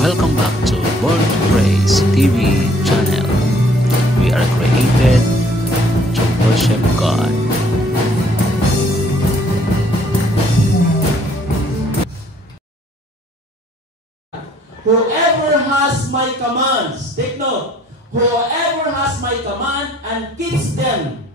Welcome back to Born to Praise TV channel. We are created to worship God. Whoever has my commands, take note, whoever has my command and keeps them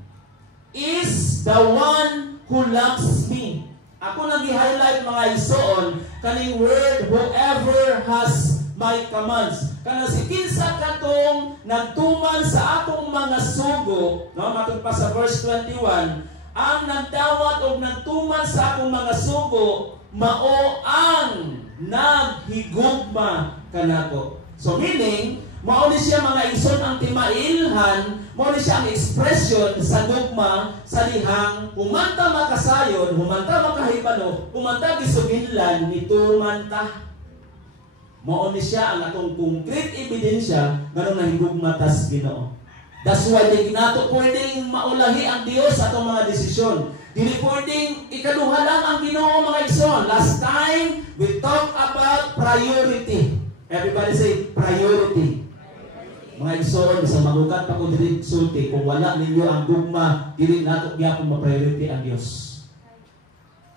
is the one who loves me. Ako nag-highlight mga isoon kaning word, whoever has my commands. Kana si kinsa katong nagtuman sa atong mga sugo, no, matod pa sa verse 21, ang nagdawat og nagtuman sa akong mga sugo, mao ang naghigugma kanato. So meaning, mao ni siya mga ison ang timailhan, mao ni siya ang expression sa gugma sa dihang humanta makasayon, humanta makahibalo, humanta gisuginlan nituman ta. Mao ni siya ang atong concrete ebidensya nganong nahigugma tas Ginoo. That's why di nato pwedeng maulahi ang Dios sa atong mga desisyon. Dili pwedeng ikaduha lang ang Ginoo mga igsoon. Last time we talk about priority. Everybody say priority. Mga igsoon, sa magugat pa ko dili sulti, kung wala ninyo ang gugma, dili nato gyapon ma-priority ang Dios.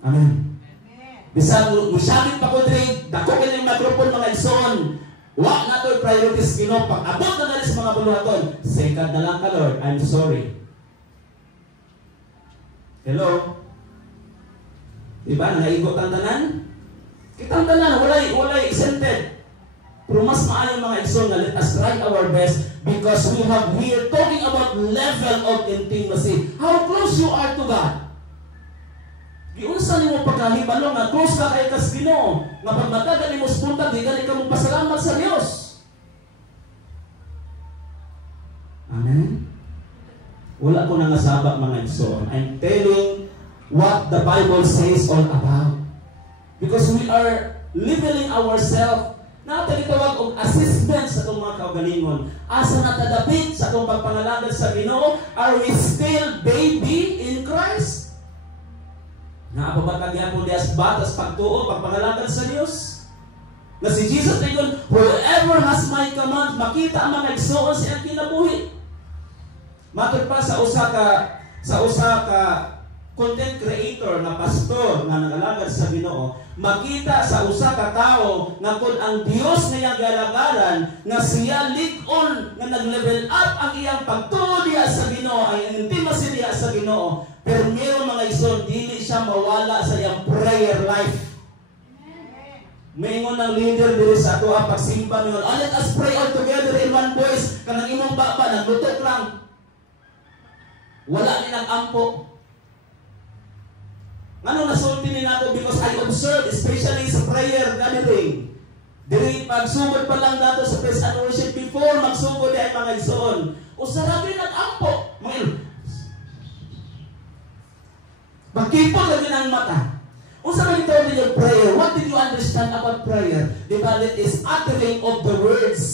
Amen. Bisan musabit pa ko diri, dako kini mikrofon mga igsoon. Wa nato priorities Ginoo, pag abot na dali sa mga buluhaton. Second na lang ka Lord, I'm sorry. Hello? Diba? Naigot ang tanan? Kitang tanan, walay exempted. Pero mas maayo mga igsoon na let us try our best because we are talking about level of intimacy. How close you are to God. Giunsa nimo pagkahibalo nga close ka kay kas Ginoo, nga pag matagani mo spunta di gali ka mo pasalamat sa Dios. Amen. Wala ko nang nasabak mga igsoon. I'm telling what the Bible says all about. Because we are leveling ourselves. Natin itawag og assessment sa itong mga kaugalingon. Asa natadapit sa itong pagpangalangad sa Ginoo? Are we still baby in Christ? Naapabatag yan po dias batas pagtuo, pagpangalangad sa Diyos? Na si Jesus tingon, whoever has my command, makita ang mga igsoon siyang kinabuhi. Matod pa sa usa ka content creator na pastor na nagalagad sa Ginoo, makita sa usa ka tawo nga kun ang Dios nga iyang galagaran nga siya lig-on nga nag-level up ang iyang pagtuo diha sa Ginoo, ang intimacy diha sa Ginoo, pero meron mga igsoon dili siya mawala sa iyang prayer life. Maingon ng leader diri sa ato ang pagsimba ningon, let us pray all together in one voice. Kanang imong baba naglutok lang. Wala ni nag-ampo. Ano nasulti ni nato because I observed, especially sa prayer gathering. Diri pagsugod pa lang nato sa praise and worship before magsugod ay mga igsoon. Usarabi nag-ampo. Magkipot lagi ng mata. Unsa man ito yung prayer? What did you understand about prayer? Diba it is uttering of the words.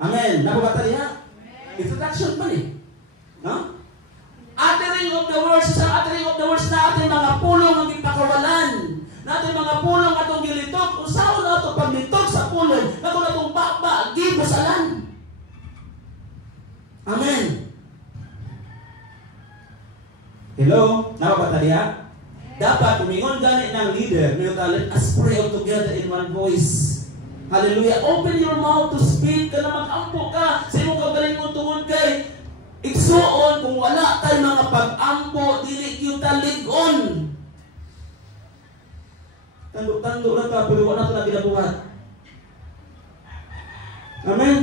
Amen. Nababata niya? Introduction pa ni. No? Uttering of the words, sa uttering of the words natin mga pulong ang ipakawalan. Natin mga pulong atong gilitok. Usaw na ito paglitok sa pulong. Nato na itong bakba, gibusalan. Amen. Hello? Nakapata niya? Dapat umingon gani ng leader. Let us pray all together in one voice. Hallelujah. Open your mouth to speak. Ka na mag-ampo ka. Sa imong kagaling mo tungod kay igsuon, kung wala tayo mga pag-ampo, dili kita lig-on. Tando-tando lang ka, pero wala ka na ginabuhat. Amen?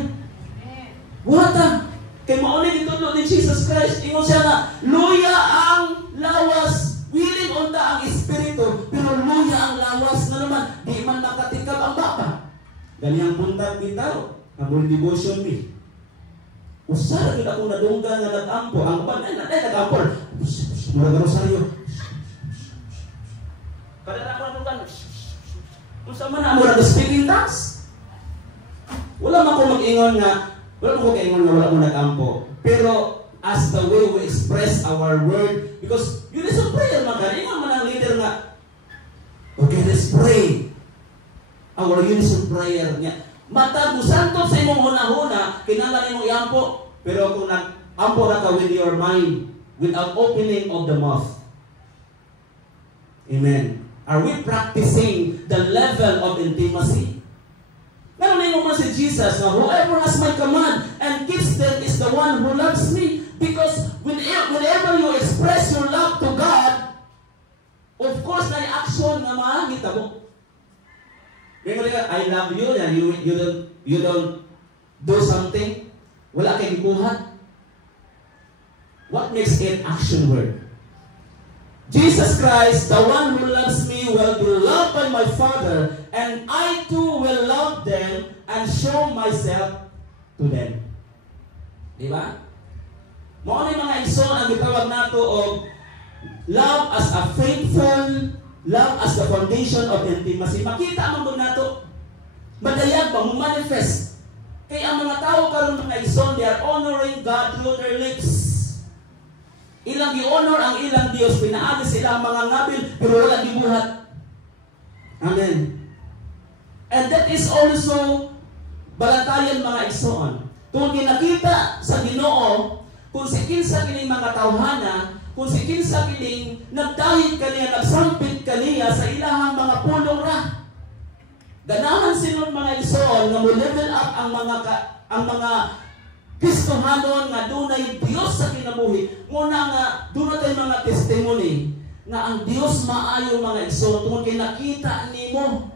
Wata. Kay mauli dito ni Jesus Christ, ingon siya na, luya ang lawas, willing unta ang espiritu, pero luya ang lawas na naman, di man nakatikab ang baka. Ganyan buntag bitaw, ang devotion me. Usara kita kung nadunggan nga nag-ampo. Ang kapag nag-ampo. Murag rosaryo. Kadara ko nadunggan. Unsa man na murag speaking tongues. Wala man ko mag-ingon nga. Wala man ko mag-ingon nga wala mo nag-ampo. Pero as the way we express our word, because yun is a prayer man ka. Ingon man ang leader nga, okay, let's pray. Our unison prayer nga. Matag usantot sa imong hunahuna, kinahanglan imong iampo, pero kung nag-ampo ra ka with your mind, without opening of the mouth. Amen. Are we practicing the level of intimacy? Ngayon mo man si Jesus na whoever has my command and keeps them is the one who loves me. Because whenever you express your love to God, of course, na action na makita mo. I love you, and you don't do something, wala kay gibuhat. What makes it action word? Jesus Christ, the one who loves me, will be loved by my Father, and I too will love them and show myself to them. Di ba? Mao ni mga igsoon ang gitawag nato og love as a faithful, love as the foundation of intimacy. Makita man nato, madayag ba mo manifest. Kaya ang mga tao karon mga igsoon, they are honoring God through their lips. Ilang i-honor ang ilang Diyos, pinaagi sila ang mga ngabil, pero wala gibuhat. Amen. And that is also balatayan mga igsoon. Kung kinakita sa Ginoo, kung si kinsa kining mga tawhana, kung si kinsa kining nagdahig kaniya, nagsampit kaniya sa ilahang mga pulong ra. Ganahan sila mga igsoon nga mo level up ang mga Kristohanon nga dunay Dios sa kinabuhi. Muna nga dunay tay mga testimony nga ang Dios maayo mga igsoon tungod kay nakita nimo.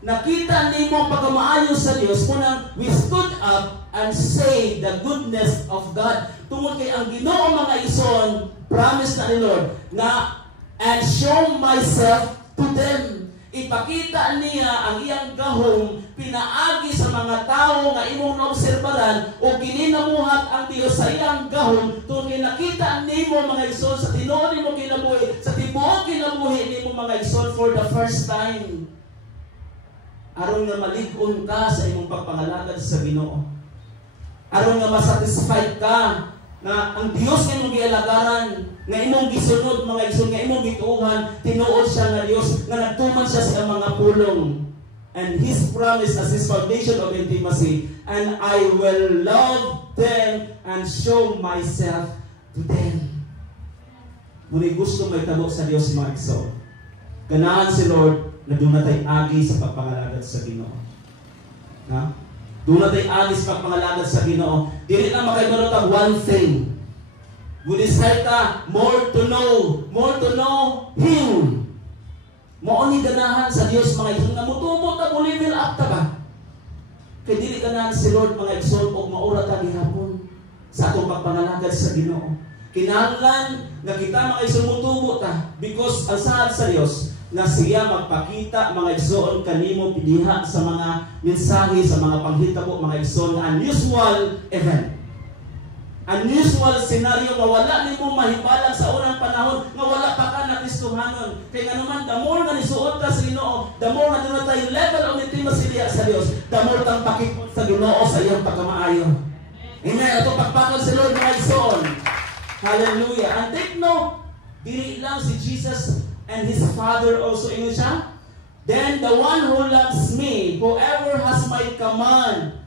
Nakita nimo pagkamaayo sa Dios, muna we stood up and say the goodness of God. Tungod kay ang Ginoo mga igsoon, promise na ni Lord na and show myself to them. Ipakita niya ang iyang gahom, pinaagi sa mga tao nga imong naobserbaran o kininamuhat ang Dios sa iyang gahom tungod kay nakita nimo mga igsoon sa tinuod nimo kinabuhi, sa tibuok kinabuhi nimo mga igsoon for the first time. Aron nga malig-on ka sa imong pagpangalagad sa Ginoo. Aron nga masatisfied ka na ang Dios nga imong gialagaran, nga imong gisunod mga igsoon, nga imong gituuhan, tinuod siya nga Dios, nga nagtuman siya sa mga pulong. And His promise as His foundation of intimacy, and I will love them and show myself to them. Ngunit gusto may tabok sa Dios mga igsoon. Ganahan si Lord na dunatay agi sa pagpangalagad sa Ginoo. Ha? Dunatay agi sa pagpangalagad sa Ginoo. Dili na makaibalot ang one thing. We desire ta more to know Him. Mao ni ganahan sa Dios mga igsoon nga mutubo ta mo level up ta ba. Kay dili ganahan si Lord mga igsoon og maura ta gihapon sa atong pagpangalagad sa Ginoo. Kinahanglan nga kita mga igsoon mutubo ta because ang saad sa Dios na siya magpakita mga igsoon kanimo diha sa mga mensahe, sa mga panghitabo mga igsoon nga unusual event. Unusual scenario nga wala nimo mahibalang sa unang panahon nga wala pa ka na Kristohanon. Kay nga naman the more nga nisuot ka sa Ginoo, the more nga dunay tay level of intimacy diha sa Dios, the more tang pakikot sa Ginoo sa iyang pagkamaayo. Amen. Ato pagpakon si Lord mga igsoon. Hallelujah. And take note, dili lang si Jesus and His Father also ingon siya. Then the one who loves me, whoever has my command,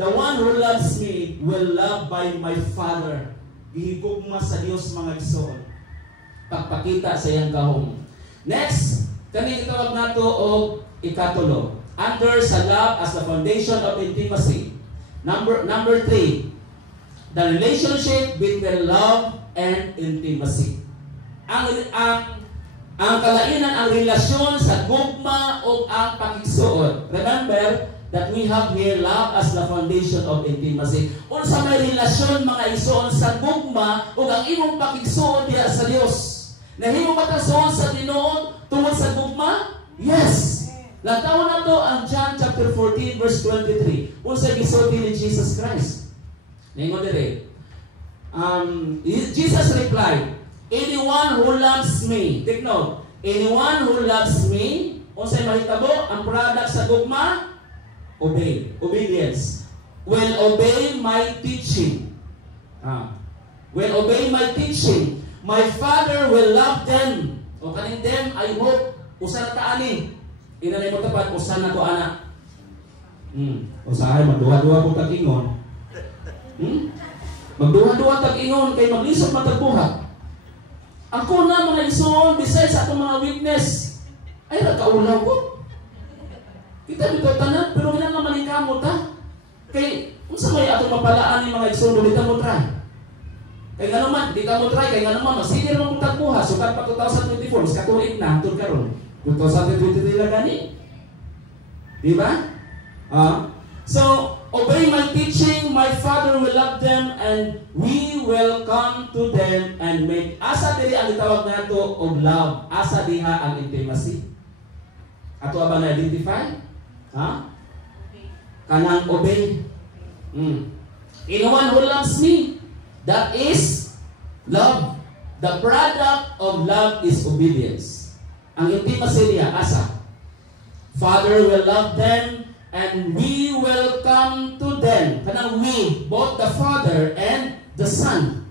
the one who loves me will love by my Father. Gihigugma sa Dios mga igsoon. Pagpakita sa iyang gahom. Next, kami gitawag nato og ikatulo. Under sa love as the foundation of intimacy. Number 3, the relationship between love and intimacy. Ang kalainan, ang relasyon sa gugma o ang pakigsuot. Remember that we have here love as the foundation of intimacy. Unsa may relasyon mga igsoon sa gugma o ang imong pakigsuot diha sa Dios. Nahimo ba ta sa tinuod tungod sa gugma? Yes. Lataw na to ang John chapter 14 verse 23. Unsa gisulti ni Jesus Christ? Ningon dire. Jesus replied, anyone who loves me, take note, anyone who loves me, unsay mahitabo ang product sa gugma? Obey. Obedience. Will obey my teaching. Will obey my teaching. My Father will love them. O kanin them, I hope, usa na ta ani. Inanay mo tapat, usa na to anak. Usahay magduha-duha ko tag-ingon. Magduha-duha tag-ingon kay maglisod matagbuhat. Ako na mga igsoon, besides sa atong mga weakness, ay nagkaulaw ko. Kita dito tanan, pero wala naman yung kamot ha. Kay, unsa may atong mapalaan ni mga igsoon, ulit mo try. Kaya nga naman, di ka mo try, kaya nga naman, masinir mo kong tagbuhat, sukat pa 2024, mas katulik na, hantod karon 2023 na gani. Di ba? So, obey my teaching, my Father will love them, and we will come to them and make. Asa diri ang itawag nato og love. Asa diha ang intimacy. Ato ba na-identify? Kanang obey. Anyone who loves me, that is love. The product of love is obedience. Ang intimacy niya, asa? Father will love them, and we will come to them. Kanang we, both the Father and the Son.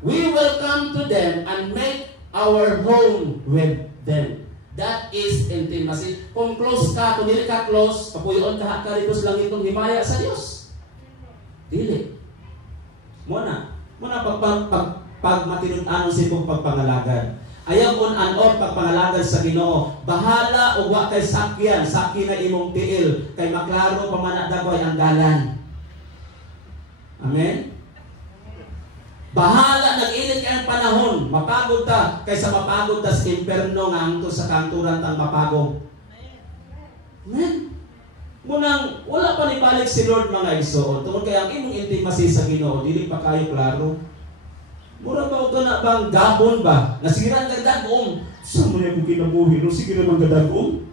We will come to them and make our home with them. That is intimacy. Kung close ka, kung dili ka close, papuyon ka dito sa langit kung himaya sa Dios. Dili. Muna pag matinun-anon sa itong pagpangalagad. Ayaw on and on pagpangalagad sa Ginoo. Bahala o wa kay sakyan, sakyan na imong tiil, kay maklaro pamanadagway ang dalan. Amen? Bahala, nag-init ka ng panahon, mapagod ta, kaysa mapagod ta sa imperno nga angto sa kanturan tang mapagod. Amen? Munang, wala pa ni balik si Lord mga igsoon. Tungkol kaya ang imong intimacy sa Ginoo, dili pa kayo klaro. Mura ba ito na bang gabon ba? Nasigiran ka dagong. Saan mo na yung kinabuhi? No, sige naman ka dagong.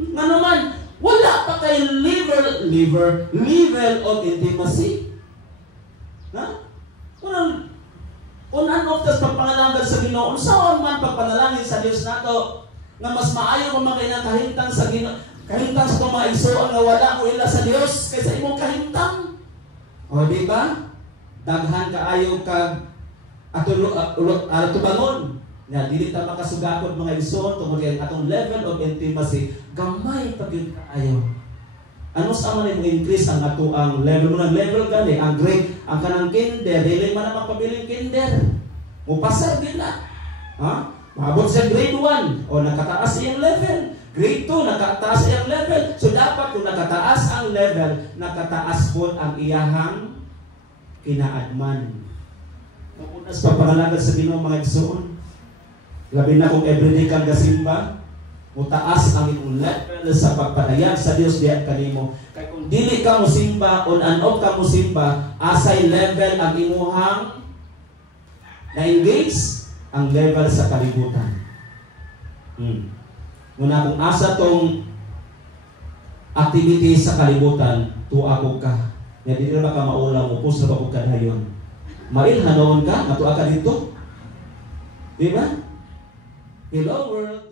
Nga naman, wala pa kayo level of intimacy. Kung ano tas pagpanalanggan sa Ginoo, saan man pagpanalangin sa Dios nato, nga mas maayo kung makailang kahintang sa Ginoo, kahintang sa itong mga igsoon nga wala mo ila sa Dios kaysa imong kahintang. O di ba? Daghan kaayo kag tubangon nga dili ta makasugakod mga igsoon tungod kay atong level of intimacy gamay pa gyud kaayo. Ano sa man imong increase ang ato ang level mo ng level gani ang grade ang kanang kinder dili man na magpabiling kinder. Mupasar gid na. Maabot sa grade 1 o nakataas iyang level. Grade 2 nakataas iyang level. So dapat kung nakataas ang level, nakataas po ang iyahang kinaadman. Unas pagpangalagad sa Ginoo mga igsoon. Labi na kung everyday kang gasimba, mutaas ang imong level sa pagpadayag sa Dios diha kanimo. Kay kung dili ka mosimba on and off ka mosimba, asay level ang imuhang na-engage ang level sa kalibutan. Muna kung asa tong activity sa kalibutan, tuakog ka. Nga dili na ka maulang mo, puso na ba kong kadayon. Mailhanon ka, matuwa ka dito. Diba? Hello world.